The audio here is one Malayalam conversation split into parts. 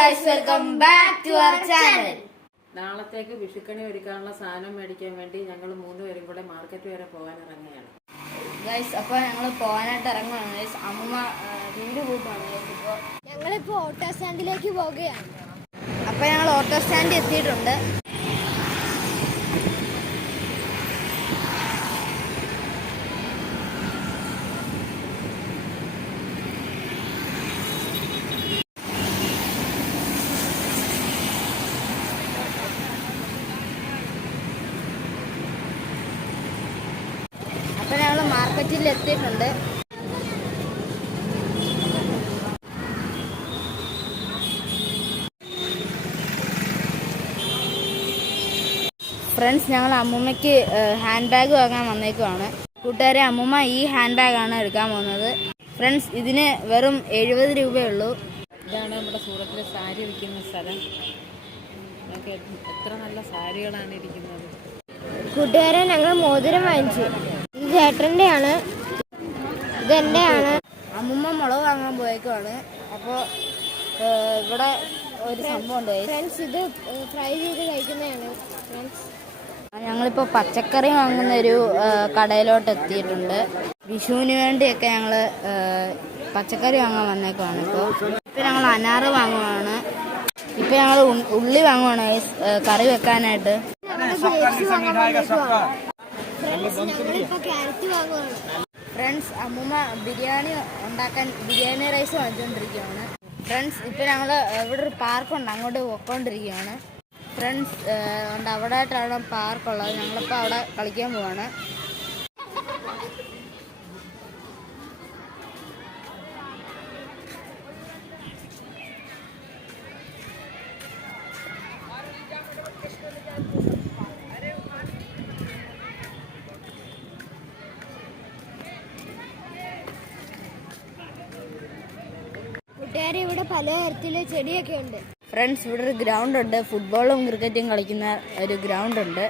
guys, welcome back to our channel. നാളത്തേക്ക് വിഷുക്കണി ഒരുക്കാനുള്ള സാധനം മേടിക്കാൻ വേണ്ടി ഞങ്ങൾ മൂന്നുപേരും കൂടെ മാർക്കറ്റ് വരെ പോകാൻ ഇറങ്ങുകയാണ്. ഗൈസ്, അപ്പോൾ ഞങ്ങൾ പോകാനായിട്ട് ഇറങ്ങുകയാണ് ഗൈസ്. അമ്മ വീട് കൂട്ടാണ് ഗൈസ്. ഇപ്പോൾ ഞങ്ങളിപ്പോൾ ഓട്ടോ സ്റ്റാൻഡിലേക്ക് പോവുകയാണ്. അപ്പോൾ ഞങ്ങൾ ഓട്ടോ സ്റ്റാൻഡിൽ എത്തിയിട്ടുണ്ട്. അപ്പോൾ ഞങ്ങൾ മാർക്കറ്റിൽ എത്തിയിട്ടുണ്ട്. ഫ്രണ്ട്സ്, ഞങ്ങൾ അമ്മൂമ്മയ്ക്ക് ഹാൻഡ് ബാഗ് വാങ്ങാൻ വന്നേക്കുവാണ്. കൂട്ടുകാരെ, അമ്മൂമ്മ ഈ ഹാൻഡ് ബാഗാണ് എടുക്കാൻ പോകുന്നത്. ഫ്രണ്ട്സ്, ഇതിന് വെറും 70 രൂപയുള്ളൂ. ഇതാണ് നമ്മുടെ സൂറത്തിലെ സാരി വിൽക്കുന്ന സ്ഥലം. നമുക്ക് എത്ര നല്ല സാരികളാണ് ഇരിക്കുന്നത്. കൂട്ടുകാരെ, ഞങ്ങൾ മോതിരം വാങ്ങിച്ചു. ഇത് ചേട്ടൻ്റെയാണ്, ഇതെൻ്റെയാണ്. അമ്മൂമ്മ മുളക് വാങ്ങാൻ പോയേക്കുവാണ്. അപ്പോൾ ഇവിടെ ഒരു സംഭവം ഉണ്ട് ഫ്രണ്ട്സ്, ഇത് ഫ്രൈ ചെയ്ത് കഴിക്കുന്നതാണ് ഫ്രണ്ട്സ്. ഞങ്ങളിപ്പോൾ പച്ചക്കറി വാങ്ങുന്ന ഒരു കടയിലോട്ട് എത്തിയിട്ടുണ്ട്. വിഷുവിന് വേണ്ടിയൊക്കെ ഞങ്ങൾ പച്ചക്കറി വാങ്ങാൻ വന്നേക്കുവാണ്. ഇപ്പോൾ ഞങ്ങൾ അനാറ് വാങ്ങുവാണ്. ഇപ്പോൾ ഞങ്ങൾ ഉള്ളി വാങ്ങുവാണ് കറി വെക്കാനായിട്ട്. ഫ്രണ്ട്സ്, അമ്മൂമ്മ ബിരിയാണി ഉണ്ടാക്കാൻ ബിരിയാണി റൈസ് വാങ്ങിച്ചുകൊണ്ടിരിക്കുകയാണ്. ഫ്രണ്ട്സ്, ഇപ്പോൾ ഞങ്ങൾ ഇവിടെ ഒരു പാർക്കുണ്ട്, അങ്ങോട്ട് പോയിക്കൊണ്ടിരിക്കുകയാണ്. ഫ്രണ്ട്സ്, ഉണ്ട് അവിടെ ആയിട്ടാണ് പാർക്കുള്ളത്. ഞങ്ങളിപ്പോൾ അവിടെ കളിക്കാൻ പോവാണ്. കൂട്ടുകാരെ, ഇവിടെ പലതരത്തിലെ ചെടിയൊക്കെ ഉണ്ട്. ഫ്രണ്ട്സ്, ഇവിടെ ഒരു ഗ്രൗണ്ട് ഉണ്ട്. ഫുട്ബോളും ക്രിക്കറ്റും കളിക്കുന്ന ഒരു ഗ്രൗണ്ട് ഉണ്ട്.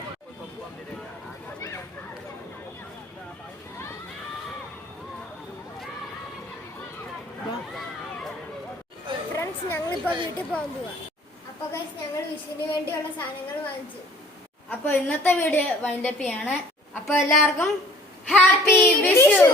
ഫ്രണ്ട്സ്, ഞങ്ങളിപ്പോൾ വീട്ടിൽ പോകാൻ പോവാ. അപ്പോൾ ഗൈസ്, ഞങ്ങൾ വിഷുവിന് വേണ്ടിയുള്ള സാധനങ്ങൾ വാങ്ങിച്ചു. അപ്പോൾ ഇന്നത്തെ വീഡിയോ വൈൻഡപ്പ് ചെയ്യാണ്. അപ്പോൾ എല്ലാവർക്കും ഹാപ്പി വിഷു.